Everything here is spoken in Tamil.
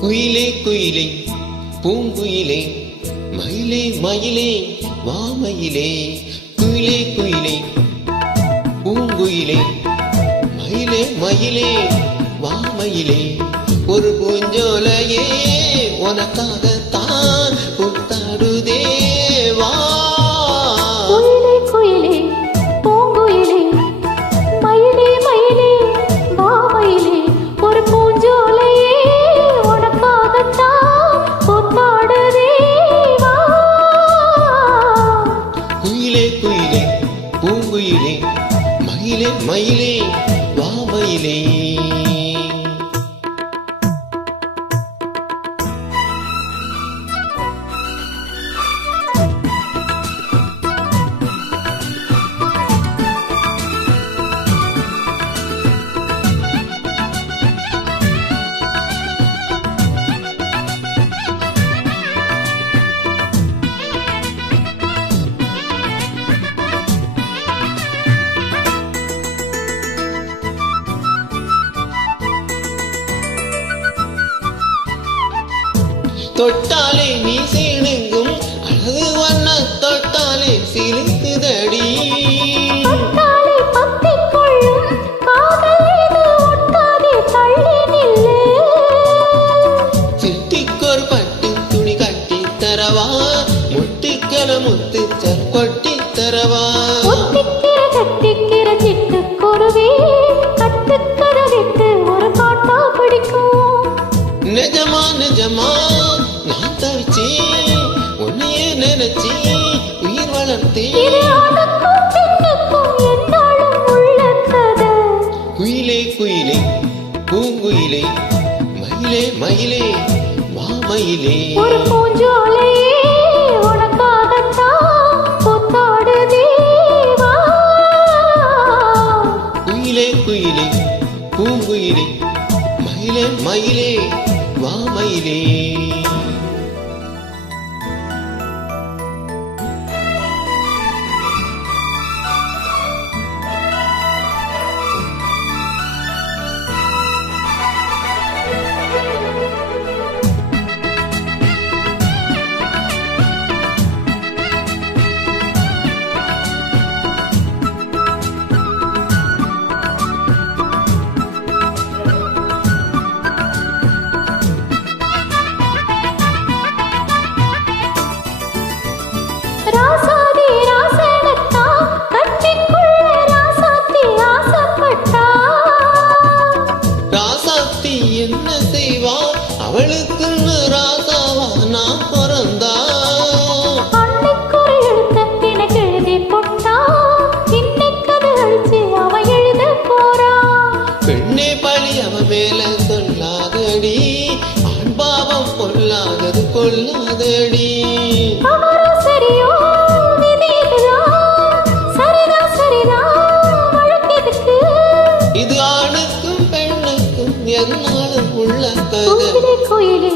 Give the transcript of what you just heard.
குயிலே குயிலே பூங்குயிலே மயிலே மயிலே வாமயிலே. குயிலே குயிலே பூங்குயிலே மயிலே மயிலே வாமயிலே. ஒரு பூஞ்சோலையே உனக்காகத்தான் புத்தாடுதே வா. குயிலே குயிலே பூங்குயிலே மயிலே மயிலே வாமயிலே. ஒரு பூஞ்சோலையே உனக்காகத்தான் புத்தாடுதே வா. குயிலே குயிலே பூங்குயிலே மயிலே மயிலே வாமயிலே. தொட்டாலே நீ சீனுங்கும் அழகு வண்ண தொட்டாலே சிலிக்குதடி. தொட்டாலே பத்திக் கொள்ளும் காதல் இது ஒட்டாதே தள்ளி நில்லு. சிட்டிக்கொரு பட்டு துணி கட்டி தரவா முட்டிக்கல முத்து கொட்டி தரவா. ஒட்டிக்கிற கட்டிக்கிற சிட்டுக்குருவி கட்டுக்கதை விட்டு ஒரு பாட்டா பிடிக்கும். நிஜமா நிஜமா நான் தவிச்சி உன்னையே நினைச்சி உயிர் வளர்த்தேன். இது ஆணுக்கும் பெண்ணுக்கும் என்னாலும் உள்ள கதை. குயிலே குயிலே பூங்குயிலே மயிலே மயிலே வாமயிலே. ஒரு பூஞ்சோலையே உனக்காகத்தான் புத்தாடுதே வா. குயிலே குயிலே பூங்குயிலே மயிலே மயிலே வாமயிலே. ராசாதி ராசனத்தான் கட்டிக்குள்ள ராசாத்தி ஆசைப்பட்டா. ராசாத்தி என்ன செய்வா அவளுக்குன்னு ராசாவா நான் பிறந்தா. அன்னைக்கொரு எழுத்தத்தின எழுதி போட்டா இன்னைக்கதை அழிச்சு அவன் எழுத போறா. பெண்ணே பழி அவ மேல சொல்லாதடி ஆண் பாவம் பொல்லாதது கொல்லாதடி. அவரோ சரியோ விதி இதுதான் சரிதான் சரிதான் வழக்கெதுக்கு. இது ஆணுக்கும் பெண்ணுக்கும் என்னாலும் உள்ள கதை. குயிலே குயிலே